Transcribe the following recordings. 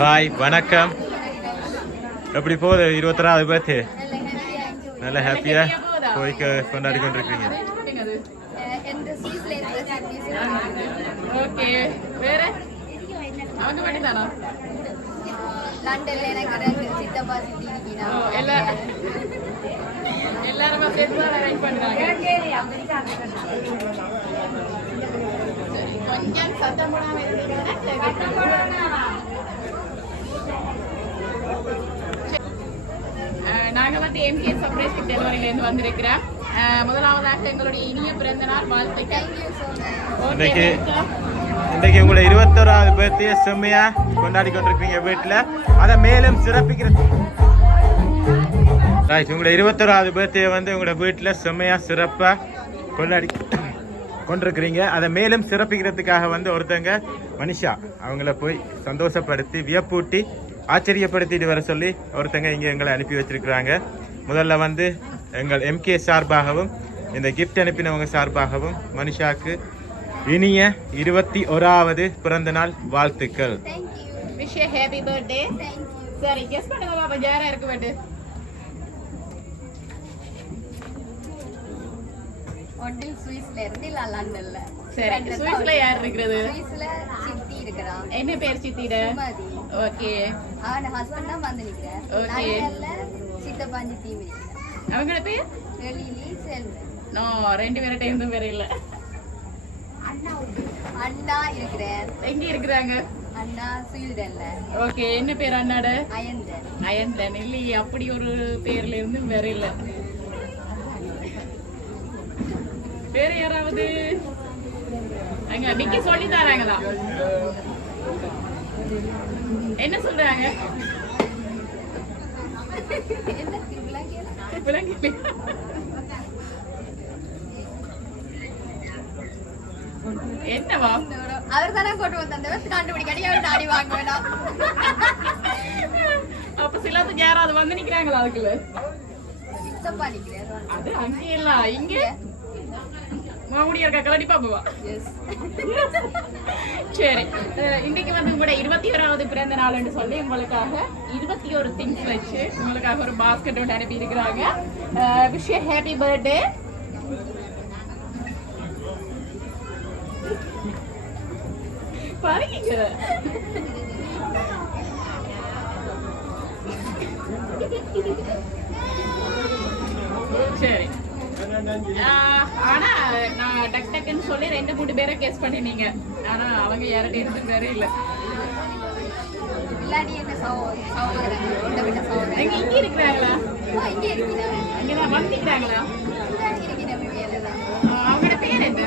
Hi வணக்கம். எப்படி போகுது 21வது பர்த்டே? நல்ல ஹாப்பியா போய் கொண்டாடி கொண்டிருக்கீங்க. ஓகே, வேற அவங்க மட்டும் தானா? லண்டன்ல எனக்கு ரெண்டு சித்தப்பா சித்தி இருக்கீங்க. எல்லாரும் சேர்த்து தான் அரேஞ்ச் பண்ணுறாங்க. கொஞ்சம் சத்தம் போடாமல் இருந்தீங்கன்னா நாங்கள் வந்து எம்கே சர்ப்ரைஸ் டெலிவரியிலேருந்து வந்திருக்கிறோம். முதலாவதாக எங்களுடைய இனிய பிறந்த நாள் வாழ்த்துக்கள். இன்றைக்கு உங்களோட 21வது பர்த்டே செம்மையா கொண்டாடி கொண்டிருக்கீங்க வீட்டில். அதை மேலும் சிறப்பிக்கிறது. உங்களோட 21வது பர்த்டே வந்து உங்களோட வீட்டில் செம்மையா சிறப்பாக கொண்டாடி கொண்டிருக்கிறீங்க. அதை மேலும் சிறப்பிக்கிறதுக்காக வந்து ஒருத்தங்க மனிஷா அவங்கள போய் சந்தோஷப்படுத்தி வியப்பூட்டி ஆச்சரியப்படுத்திட்டு வர சொல்லி ஒருத்தங்க இங்கே எங்களை அனுப்பி வச்சிருக்கிறாங்க. முதல்ல வந்து எங்கள் எம்கே சார்பாகவும் இந்த கிஃப்ட் அனுப்பினவங்க சார்பாகவும் மனிஷாவுக்கு இனிய 21வது பிறந்த நாள் வாழ்த்துக்கள். Thank you. Wish you happy birthday. Thank you. சரி கெஸ் பண்ணுங்க பாப்பா யாரா இருக்கு பர்த்டே. ஹோட்டல் சுவிஸ்ல இருந்து இல்ல லண்டன்ல. சரி சுவிஸ்ல யார் இருக்கிறது? சுவிஸ்ல சித்தி இருக்கறா. என்ன பேர் சித்திட? சுமதி. ஓகே. அவன ஹஸ்பண்ட் தான் வந்து நிக்கிறார். ஓகே. லண்டன்ல சித்தப்பா சித்தி இருக்கறா. அவங்களோட பேர்? வெளியில செல்வன். நோ ரெண்டு பேர டைம் வேற இல்ல. அண்ணா இருக்கிறார். எங்க இருக்கறாங்க? அண்ணா ஸ்வீடன்ல. ஓகே என்ன பேர் அண்ணாட? அயந்தன். அயந்தன் இல்லையே அப்படி ஒரு பேர்ல இருந்து வேற இல்ல. வேற யாராவது அங்க நிக்கி சொல்லி தராங்களா? என்ன சொல்றாங்க? என்ன திருவிழாக்கே? விளங்கி என்னவா? அவர் தானே கொண்டு வந்தவர் கண்டுபிடிக்காடி அவர் தாடி வாங்க வேணாம். அப்ப சிலத்துக்கு யாராவது வந்து நிக்கிறாங்களா அதுக்குள்ள? சித்தப்பா நிக்கிறார். அது அங்கே இல்ல இங்க மாமுடியா இருக்கா கலடி பாப்பா. எஸ். சரி இன்னைக்கு வந்து உங்களோட 21வது பிறந்த நாள்னு சொல்லி உங்களுக்காக 21 திங்ஸ் வச்சு உங்களுக்காக ஒரு பாஸ்கெட் ஒன்று அனுப்பி இருக்கிறாங்க. Wish you happy birthday. பாருங்க சரி ஆனா நான் டக் டக்குன்னு சொல்லி 2-3 பேரை கேஸ் பண்ணினீங்க. ஆனா அவங்க யார்கிட்ட இருந்து வேற இல்ல. இல்லாடி என்ன சகோதரன் இந்த விட்ட சகோதரன் எங்க இங்க இருக்கிறாங்களா? இங்க இருக்கிறாங்க. அங்கதான் வந்துக்கிறாங்களா? இருக்கிறாங்க. அவங்களோட பேர் என்ன?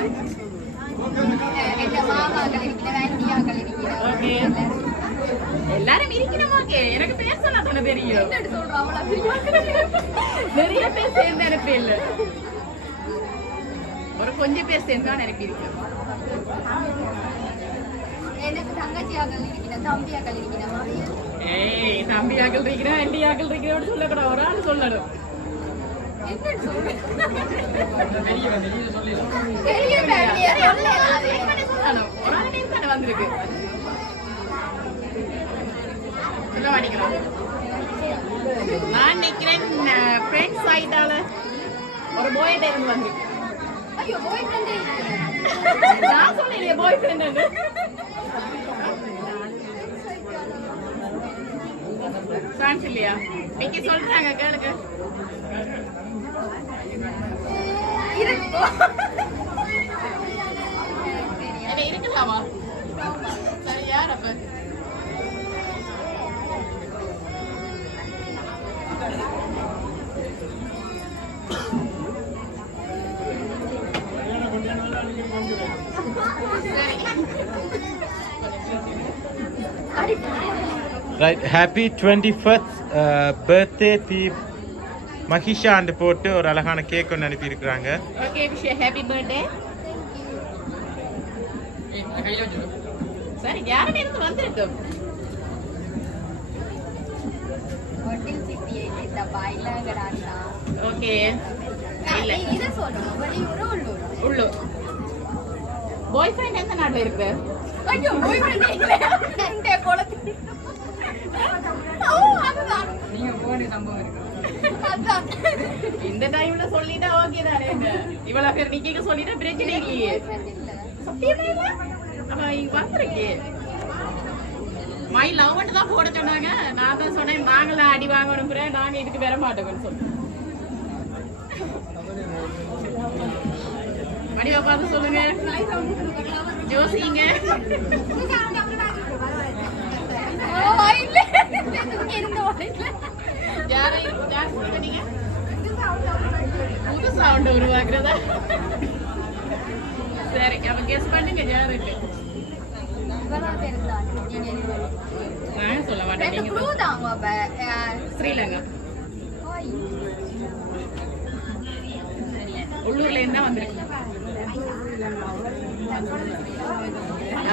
எங்க மாமாக்கள் இருக்கிற வேண்டியாக்கள் இருக்கிற. ஓகே எல்லாரும் இருக்கணுமாக்கே எனக்கு பேர் சொன்னா தானே தெரியும். என்னன்னு சொல்றோம் அவ்வளவு நிறைய பேர் சேர்ந்து அனுப்பி இல்ல ஒரு கொஞ்சம் பேர் சேர்ந்து அனுப்பி இருக்கு. எனக்கு தங்கச்சியாக்கள் இருக்கிற தம்பியாக்கள் இருக்கிற. ஏய் தம்பியாக்கள் இருக்கிறா அண்டியாக்கள் இருக்கிறோட சொல்லக்கூடாது ஒரு ஆள் சொல்லணும். என்னன்னு சொல்றேன் பெரிய ஃபேமிலியா சொல்லணும் ஒரு ஆள் டைம் தானே வந்திருக்கு சொல்ல மாட்டேங்கிறோம். நான் நினைக்கிறேன் ஃப்ரெண்ட்ஸ் ஆயிட்டால ஒரு பாய் டைம் வந்திருக்கு. ஐயோ பாய் ஃப்ரெண்ட் நான் சொல்லலையே பாய் ஃப்ரெண்ட் சான்ஸ் இல்லையா? இன்னைக்கு சொல்றாங்க கேளுங்க. என்ன இருக்கலாமா? சரி யார் அப்ப? Right happy 21st birthday Deep மகிஷாண்டு போட்டு ஒரு அழகான கேக் ஒன்று அனுப்பி இருக்கிறாங்க. Okay wish you happy birthday. சரி யாரும் இருந்து வந்திருக்கோம். ஹோட்டல் சித்தியை சித்தப்பா இல்லங்கடாண்ணா. ஓகே இல்ல இதை சொல்லணும் வெளியூர் உள்ளூர். உள்ளூர். பாய் ஃப்ரெண்ட் எந்த நாட்டுல இருக்கு? ஐயோ பாய் ஃப்ரெண்ட் இல்ல என்கிட்ட குளத்து. நீங்க போன சம்பவம் இருக்கு. அதான் இந்த டைம்ல சொல்லிட்டா ஓகே தானே. இவ்வளவு பேர் நிக்க சொல்லிட்டா பிரச்சனை இல்லையே. சத்தியமா இல்ல அப்ப இங்க வந்திருக்கு. மை லவ்ன்ட்டு தான் போட சொன்னாங்க. நான் தான் சொன்னேன் நாங்களாம் அடி வாங்கணும் நாங்க இதுக்கு வர மாட்டோம்னு சொன்னேன். அடிவா பார்த்து சொல்லுங்க ஜோசிங்க. புது சவுண்ட் உருவாக்குறதா? சரி அப்ப கெஸ் பண்ணுங்க யாரு இருக்கு. நான் சொல்ல மாட்டேன். ஸ்ரீலங்கா உள்ளூர்ல இருந்தா வந்திருக்கு.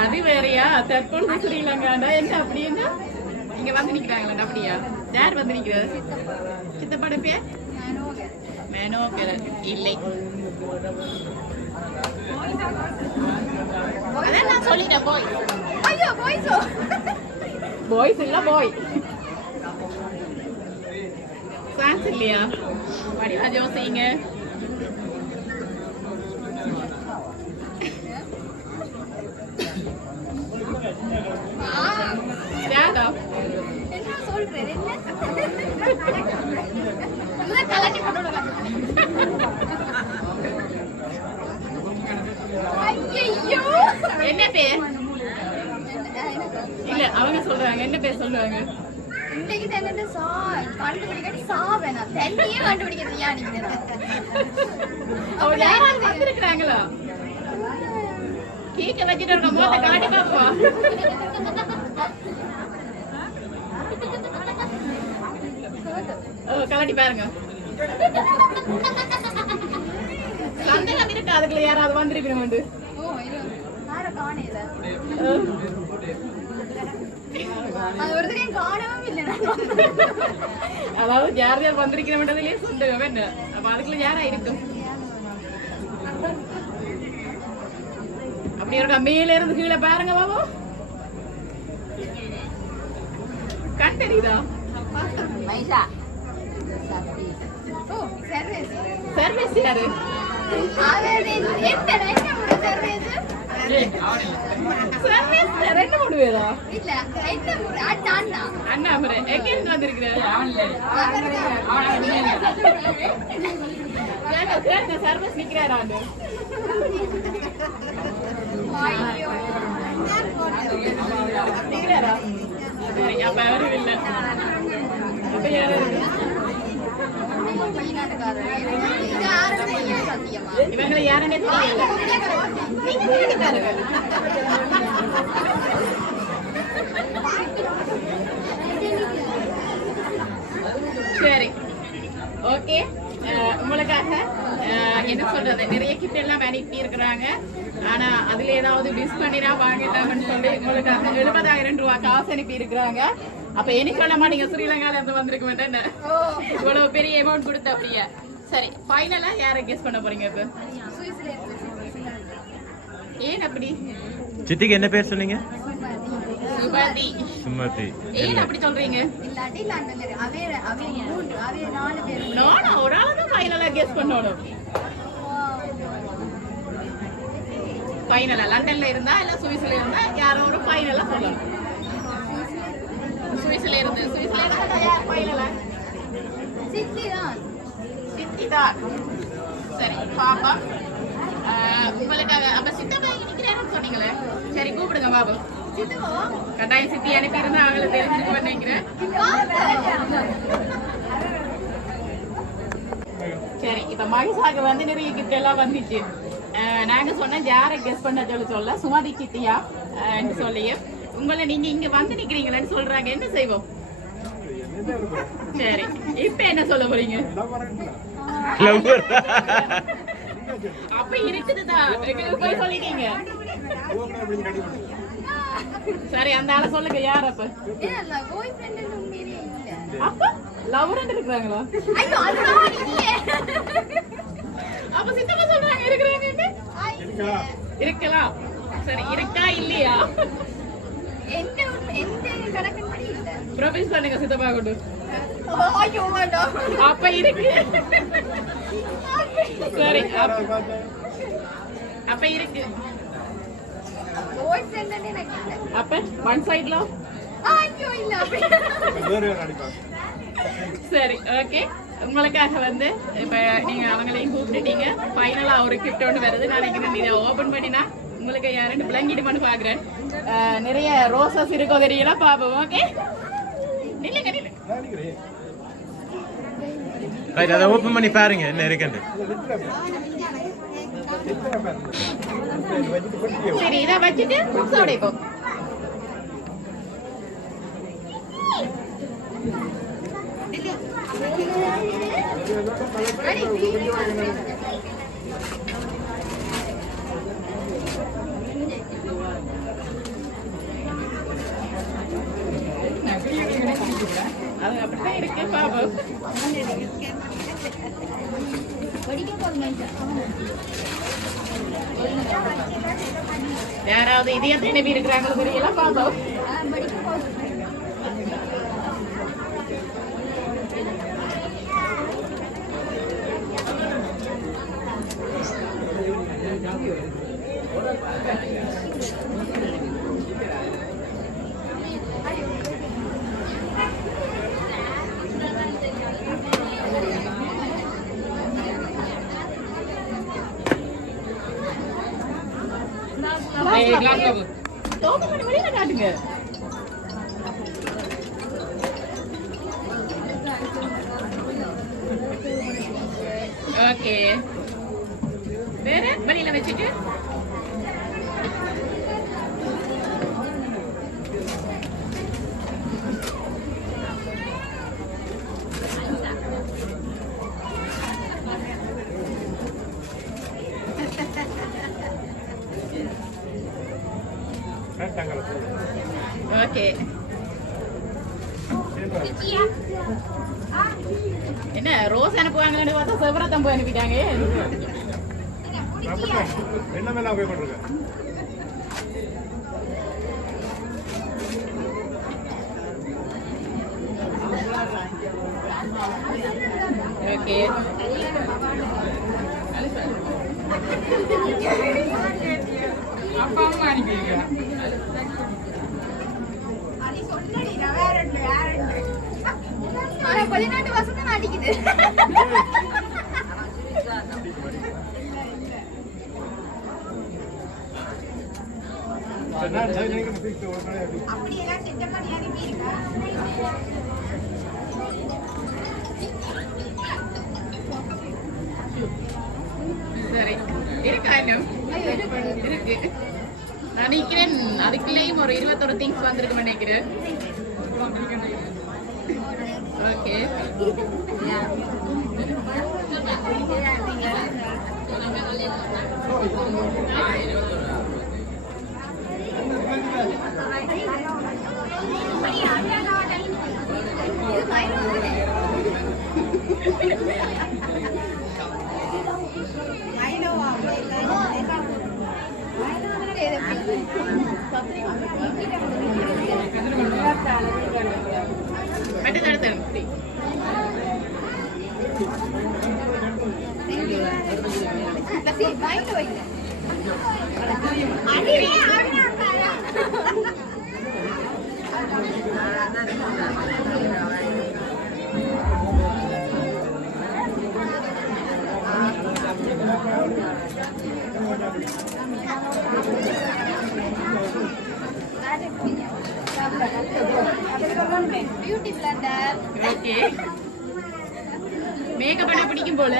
அது வேறையா? தற்பொழுது ஸ்ரீலங்காண்டா என்ன அப்படின்னா இங்க வந்து நிக்கிறாங்களா? அப்படியா? யார் வந்து நிக்கிறது? சித்தப்பாட பேர் மேனோகரன் இல்லை. அதான் நான் சொல்லிட்டேன் பாய். ஐயோ பாய்ஸோ பாய்ஸ் இல்ல பாய். சான்ஸ் இல்லையா? வடிவா ஜோசிங்க. யாரா? என்ன சொல்றேன் என்ன கலட்டி போடுங்க. ஐயோ என்ன பேர்? இல்ல அவங்க சொல்றாங்க. என்ன பேர் சொல்றாங்க? இன்னைக்கு தங்கிட்ட கண்டுபிடிக்காட்டி சாவேனா தண்ணியே கண்டுபிடிக்கிறது ஏன் நினைக்கிறேன். அவங்க யாராவது வந்திருக்கிறாங்களா? கேக்க வச்சுட்டு இருக்க மோத காட்டி பாப்பா. கலட்டி பாருங்க. சந்தேகம் இருக்கா அதுக்குள்ள யாராவது வந்திருக்கணும்? ஓ இது யார காணேல அது ஒருத்தரையும் காணவும் இல்லை. அதாவது யார் யார் வந்திருக்கிறவன்றதுலயே சொல்லுங்க என்ன. அப்ப அதுக்குள்ள யாரா இருக்கும்? அப்படி இருக்கா மேல இருந்து கீழே பாருங்க பாபா. கண் தெரியுதா? மைஷா ஓ சர்வீஸ் சர்வீஸ் யாரு? ஆவேது எந்த என்ன சர்வீஸ் சர்வீஸ் ரெண்டு மூணு பேரா? இல்ல என்ன அண்ணா அண்ணா அண்ணா அவரு எங்க இருந்து வந்திருக்கிறாரு? கேளுங்க சர்வீஸ் நிக்கிறாராண்டு. ஐயோ நிக்கிறாரா? சரி அப்ப அவரும் இல்ல. அப்ப யாரு? இது ஆரம்பிங்க சத்தியமா இவங்களை யாருன்னே தெரியல. நீங்க தேடி பாருங்க. சரி ஓகே. உங்களுக்காக என்ன சொல்றது நிறைய கிஃப்ட் எல்லாம் அனுப்பி இருக்கிறாங்க. ஆனா அதுல ஏதாவது மிஸ் பண்ணினா வாங்கிட்டாங்கன்னு சொல்லி உங்களுக்காக 70,000 ரூபாய் காசு அனுப்பி இருக்கிறாங்க. அப்ப எனக்கு சொல்லாமா நீங்க ஸ்ரீலங்கால இருந்து வந்திருக்க மாட்டேன்னு இவ்வளவு பெரிய அமௌண்ட் கொடுத்த அப்படியே. சரி ஃபைனலா யாரை கெஸ் பண்ண போறீங்க இப்ப? ஏன் அப்படி? சித்திக்கு என்ன பேர் சொன்னீங்க? சுமதி. சுமதி. ஏன் அப்படி சொல்றீங்க? இல்லாட்டி லண்டன்ல அவே 4 பேர் நானா ஒரு ஆளு தான் ஃபைனலா கெஸ் பண்ணணும். ஃபைனலா லண்டன்ல இருந்தா இல்ல சுவிஸ்ல இருந்தா யாரோ ஒரு ஃபைனலா சொல்லணும். சுவிஸ்ல இருந்தா யார் ஃபைனலா? சித்தி தான். சரி பாப்பா உங்களுக்காக அப்ப சித்தப்பா நிக்கிறேன்னு சொன்னீங்களே. சரி கூப்பிடுங்க பாபு. கட்டாயம் சித்தி அனுப்பி இருந்தா அவங்கள தெரிஞ்சுக்க நினைக்கிறேன். சரி இப்ப மகிஷாக்கு வந்து நிறைய கிஃப்ட் எல்லாம் வந்துச்சு. நாங்க சொன்ன யாரை கெஸ் பண்ண சொல்ல சுமதி சித்தியா சொல்லி உங்களை நீங்க இங்க வந்து நிக்கிறீங்களேன்னு சொல்றாங்க. என்ன செய்வோம்? சரி இப்ப என்ன சொல்ல போறீங்க? அப்ப இருக்குதுதான் போய் சொல்லிட்டீங்க. சரி அந்த ஆளை சொல்லுங்க யார் அப்ப? அப்ப லவ் இருக்கிறாங்களா? அப்ப சித்தப்பா சொல்றாங்க இருக்கிறாங்க. இருக்கலாம். சரி இருக்கா இல்லையா? ப்ரொபோஸ் பண்ணுங்க சித்தப்பா கொண்டு. அப்ப இருக்கு. சரி அப்ப இருக்கு. அப்ப ஒன் சைடுல சரி ஓகே. உங்களுக்காக வந்து இப்ப நீங்க அவங்களையும் கூப்பிட்டுட்டீங்க. ஃபைனலா ஒரு கிஃப்ட் ஒன்று வருது நினைக்கிறேன். இதை ஓபன் பண்ணினா உங்களுக்கு யாரும் பிளங்கிட்டு பண்ணி பாக்குறேன். நிறைய ரோசஸ் இருக்கோ தெரியல பாப்போம். ஓகே நில்லுங்க நில்லுங்க. அதை ஓபன் பண்ணி பாருங்க என்ன இருக்குன்னு. சரி இதை வச்சுட்டு புக்ஸ் உடைப்போம். அது அப்படிதான் இருக்கு பாபு. யாராவது இதயத்தை நம்பி இருக்கிறாங்களோ தெரியல பார்த்தோம். தோட்டமணி வெளியில காட்டுங்க. ஓகே வேற வெளியில வச்சுட்டு ஓகே என்ன ரோஸ் அனுப்புவாங்கன்னு பார்த்தா செவரத்தம் போய் அனுப்பிட்டாங்க. ஓகே அப்பா அம்மா அனுப்பிடுங்க. வெளிநாட்டு வசதி மாட்டிக்குது. அப்படியெல்லாம் செட் பண்ணி அனுப்பி சரி இருக்கா இன்னும் இருக்கு. நான் நினைக்கிறேன் அதுக்குள்ளேயும் ஒரு 21 திங்ஸ் வந்திருக்கு நினைக்கிறேன். Okay beauty blender. Okay makeup பண்ண பிடிக்கும் போல.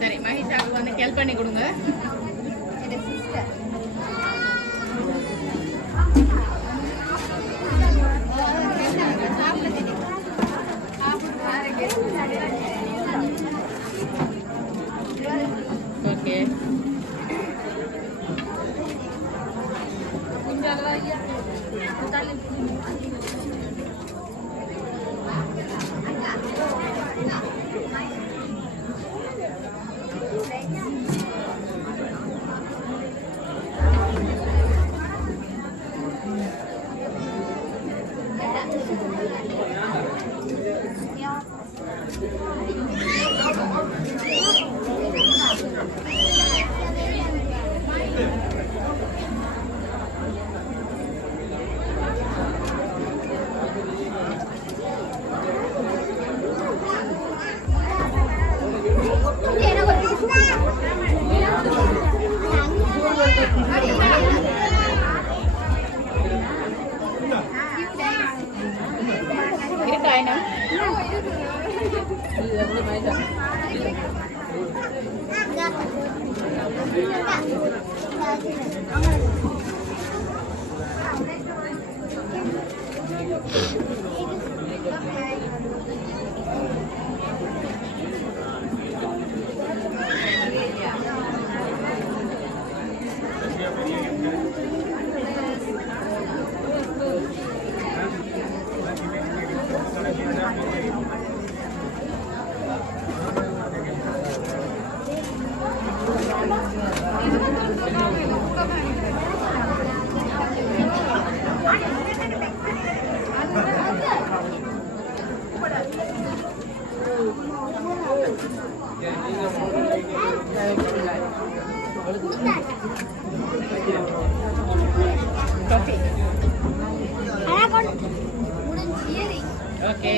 சரி மகிஷாவுக்கு வந்து ஹெல்ப் பண்ணி கொடுங்க. ஓகே இருக்கா என்ன Coffee. ஓகே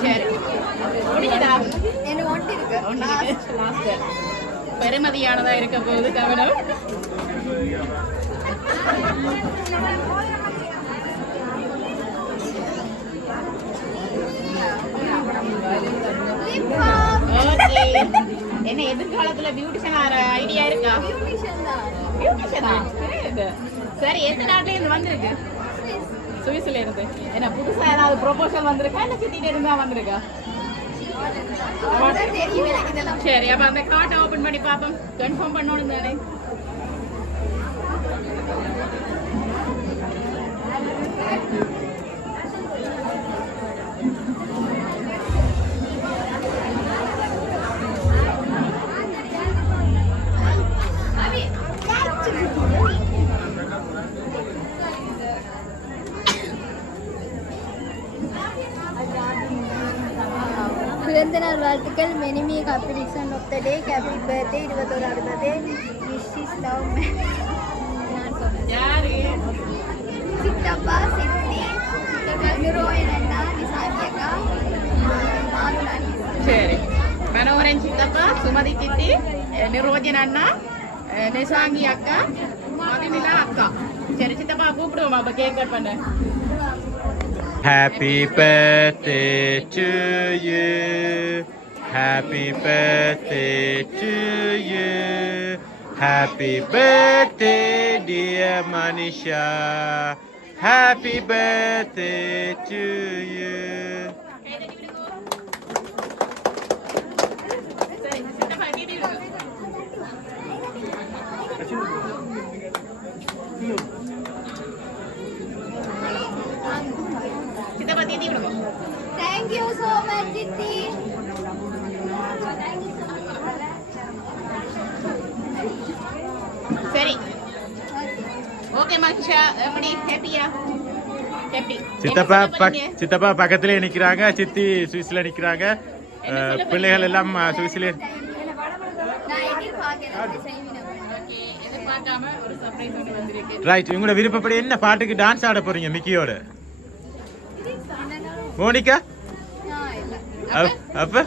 சரி முடிஞ்சதா என்ன ஒட்டி இருக்கு லாஸ்ட் பெருமதியானதா இருக்க போகுது கவனம் ஓகே என்ன எதிர்காலத்துல பியூட்டிஷன் ஆற ஐடியா இருக்கா பியூட்டிஷனா சரி எந்த நாட்டுல இருந்து வந்திருக்கு சுவிஸ்ல இருந்து என்ன புதுசா ஏதாவது ப்ரொபோசல் வந்திருக்கா இல்ல சிட்டில இருந்தா வந்திருக்கா சரி அப்ப அந்த கார்ட்டை ஓபன் பண்ணி பாப்போம் கன்ஃபார்ம் பண்ணணும் தானே பிறந்த நாள் வாழ்த்துக்கள் மெனிமி combination of the day happy birthday 21வது பர்த்டே விஷ் இஸ் லவ் நான் சொன்னேன் யாரு சித்தப்பா சித்தி நிரோயன் அண்ணா நிசாந்தி அக்கா மாதுலானி சரி மனோரன் சித்தப்பா சுமதி சித்தி நிரோஜன் அண்ணா நிசாங்கி அக்கா மதினிலா அக்கா சரி சித்தப்பா கூப்பிடுவோம் அப்ப கேக் கட் பண்ண Happy birthday to you. Happy birthday to you. Happy birthday, dear Manisha. Happy birthday to you. சரி சித்தப்பா கேட்டி சித்தப்பா தேதி விடுங்க Thank you so much சித்தி சரி ஓகே மகிஷா எப்படி ஹாப்பியா ஹாப்பி சித்தப்பா பக்கத்திலே நிக்கிறாங்க சித்தி சுவிஸ்ல நிக்கிறாங்க பிள்ளைகள் எல்லாம் சுவிஸ்ல நான் எதிர்பார்க்கிறேன் செய்வினா ஓகே எதிர்பார்க்காம ஒரு சர்ப்ரைஸ் ஒன்று வந்திருக்கு ரைட் உங்களோட விருப்பப்படி என்ன பாட்டுக்கு டான்ஸ் ஆட போறீங்க மிக்கியோட மோனிகா அப்ப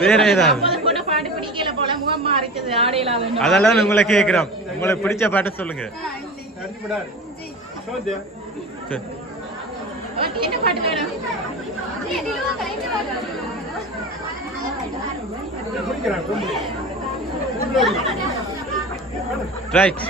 வேற ஏதாவது கூட பாட்டு பிடிக்கல போல முகம் மாறிச்சது ஆடையில அதெல்லாம் உங்களை கேக்குறோம் உங்களுக்கு பிடிச்ச பாட்டை சொல்லுங்க சரி. ஓகே என்ன பாட்டு வேணும் ரைட்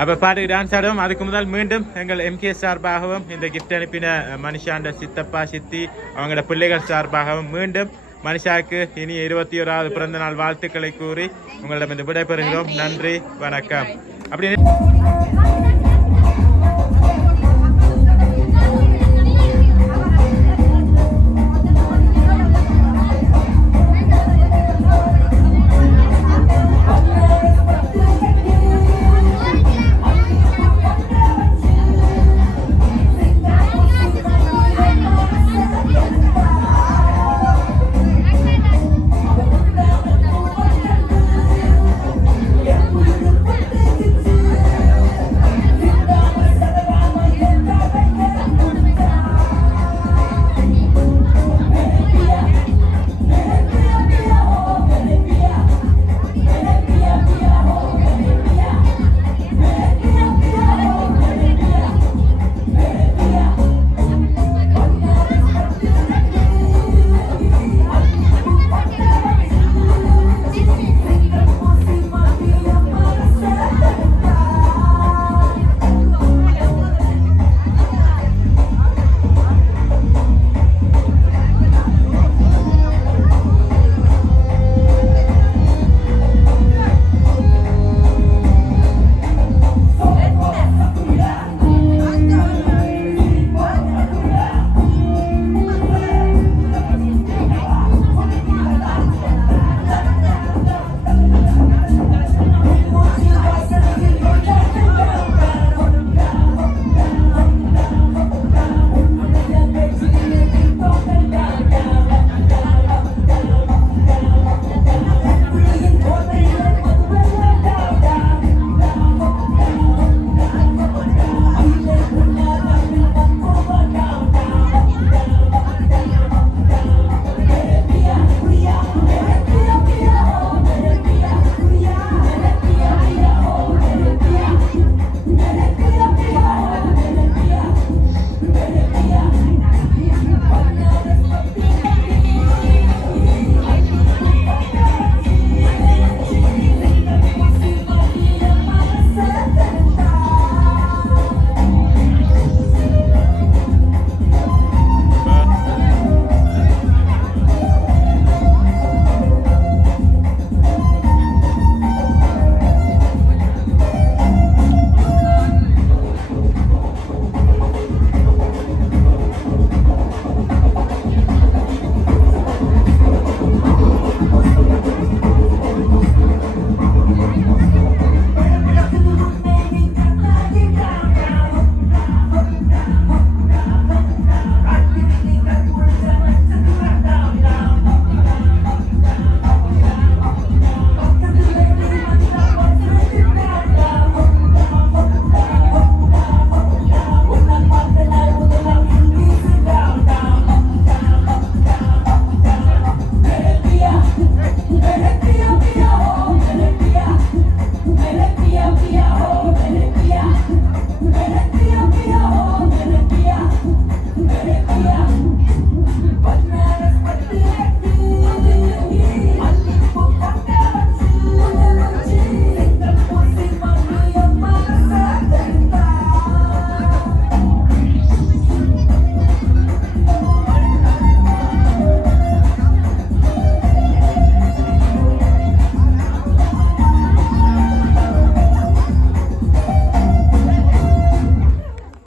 அப்போ பாட்டுக்கு டான்ஸ் ஆடுவோம் அதுக்கு முதல் மீண்டும் எங்கள் எம்கே சார்பாகவும் இந்த கிஃப்ட் அனுப்பின மனுஷாண்ட சித்தப்பா சித்தி அவங்களோட பிள்ளைகள் சார்பாகவும் மீண்டும் மனிஷாவுக்கு இனி 21வது பிறந்த நாள் வாழ்த்துக்களை கூறி உங்களிடம் இந்த விடைபெறுகிறோம். நன்றி, வணக்கம். அப்படி